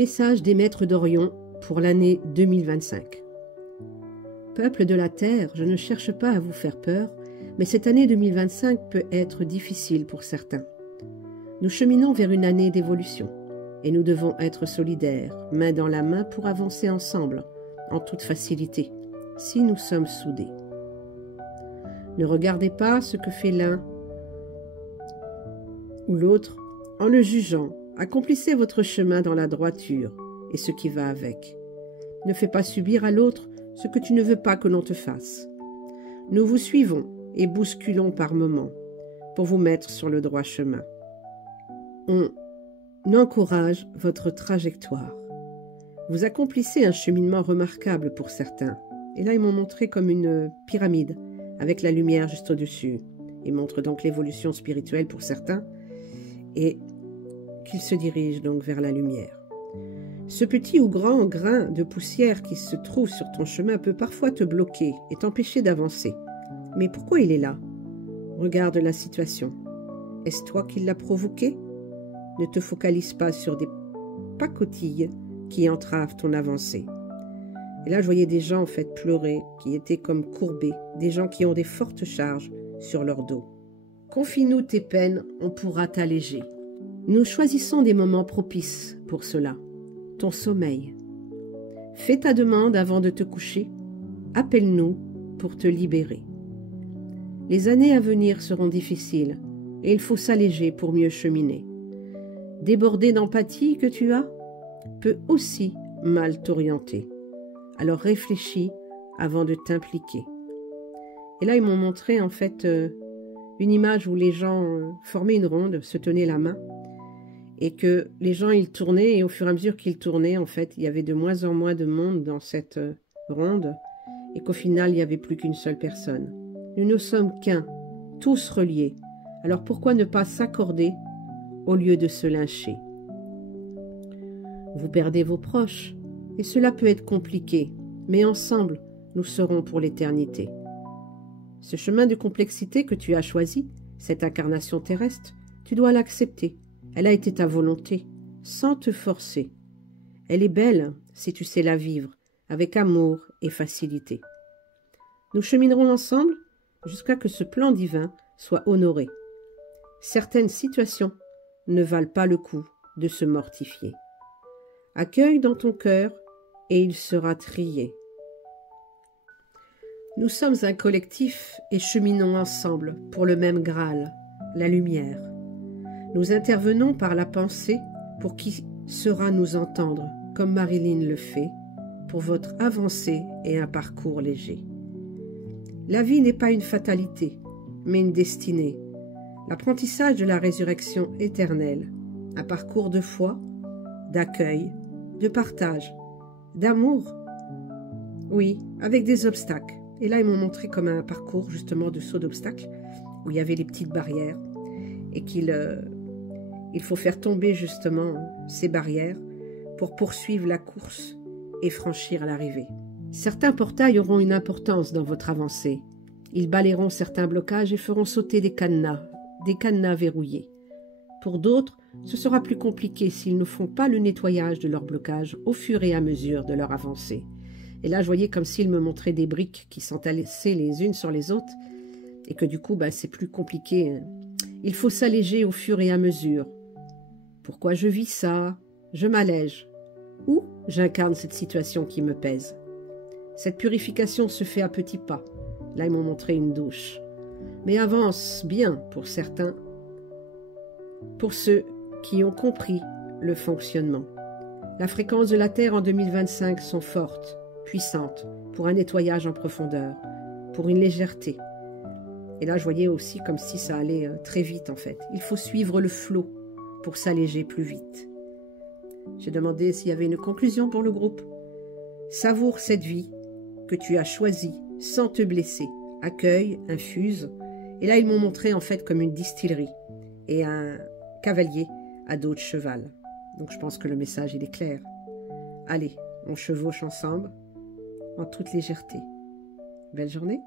Message des maîtres d'Orion pour l'année 2025. Peuple de la Terre, je ne cherche pas à vous faire peur, mais cette année 2025 peut être difficile pour certains. Nous cheminons vers une année d'évolution et nous devons être solidaires, main dans la main pour avancer ensemble, en toute facilité, si nous sommes soudés. Ne regardez pas ce que fait l'un ou l'autre en le jugeant. Accomplissez votre chemin dans la droiture et ce qui va avec. Ne fais pas subir à l'autre ce que tu ne veux pas que l'on te fasse. Nous vous suivons et bousculons par moments pour vous mettre sur le droit chemin. On encourage votre trajectoire. Vous accomplissez un cheminement remarquable pour certains. Et là, ils m'ont montré comme une pyramide avec la lumière juste au-dessus. Ils montrent donc l'évolution spirituelle pour certains et qu'ils se dirigent donc vers la lumière. Ce petit ou grand grain de poussière qui se trouve sur ton chemin peut parfois te bloquer et t'empêcher d'avancer. Mais pourquoi il est là? Regarde la situation. Est-ce toi qui l'as provoqué? Ne te focalise pas sur des pacotilles qui entravent ton avancée. Et là, je voyais des gens en fait pleurer, qui étaient comme courbés, des gens qui ont des fortes charges sur leur dos. Confie-nous tes peines, on pourra t'alléger. Nous choisissons des moments propices pour cela. Ton sommeil. Fais ta demande avant de te coucher. Appelle-nous pour te libérer. Les années à venir seront difficiles et il faut s'alléger pour mieux cheminer. Déborder d'empathie que tu as peut aussi mal t'orienter. Alors réfléchis avant de t'impliquer. Et là, ils m'ont montré en fait une image où les gens formaient une ronde, se tenaient la main et que les gens, ils tournaient et au fur et à mesure qu'ils tournaient, en fait, il y avait de moins en moins de monde dans cette ronde et qu'au final, il n'y avait plus qu'une seule personne. Nous ne sommes qu'un, tous reliés. Alors pourquoi ne pas s'accorder au lieu de se lyncher? Vous perdez vos proches et cela peut être compliqué, mais ensemble, nous serons pour l'éternité. Ce chemin de complexité que tu as choisi, cette incarnation terrestre, tu dois l'accepter. Elle a été ta volonté, sans te forcer. Elle est belle si tu sais la vivre, avec amour et facilité. Nous cheminerons ensemble jusqu'à que ce plan divin soit honoré. Certaines situations ne valent pas le coup de se mortifier. Accueille dans ton cœur et il sera trié. Nous sommes un collectif et cheminons ensemble pour le même Graal, la lumière. Nous intervenons par la pensée pour qui saura nous entendre, comme Marilyn le fait, pour votre avancée et un parcours léger. La vie n'est pas une fatalité, mais une destinée. L'apprentissage de la résurrection éternelle, un parcours de foi, d'accueil, de partage, d'amour. Oui, avec des obstacles. Et là, ils m'ont montré comme un parcours justement de saut d'obstacles, où il y avait les petites barrières, et il faut faire tomber justement ces barrières pour poursuivre la course et franchir l'arrivée. Certains portails auront une importance dans votre avancée. Ils balayeront certains blocages et feront sauter des cadenas verrouillés. Pour d'autres, ce sera plus compliqué s'ils ne font pas le nettoyage de leurs blocages au fur et à mesure de leur avancée. Et là, je voyais comme s'ils me montraient des briques qui s'entassaient les unes sur les autres et que du coup, c'est plus compliqué. Il faut s'alléger au fur et à mesure. Pourquoi je vis ça? Je m'allège. Ou j'incarne cette situation qui me pèse. Cette purification se fait à petits pas. Là, ils m'ont montré une douche. Mais avance bien pour certains, pour ceux qui ont compris le fonctionnement. La fréquence de la Terre en 2025 sont fortes, puissantes, pour un nettoyage en profondeur, pour une légèreté. Et là, je voyais aussi comme si ça allait très vite en fait. Il faut suivre le flot pour s'alléger plus vite. J'ai demandé s'il y avait une conclusion pour le groupe. Savoure cette vie que tu as choisie sans te blesser. Accueille, infuse. Et là, ils m'ont montré en fait comme une distillerie et un cavalier à dos de cheval. Donc je pense que le message, il est clair. Allez, on chevauche ensemble en toute légèreté. Belle journée.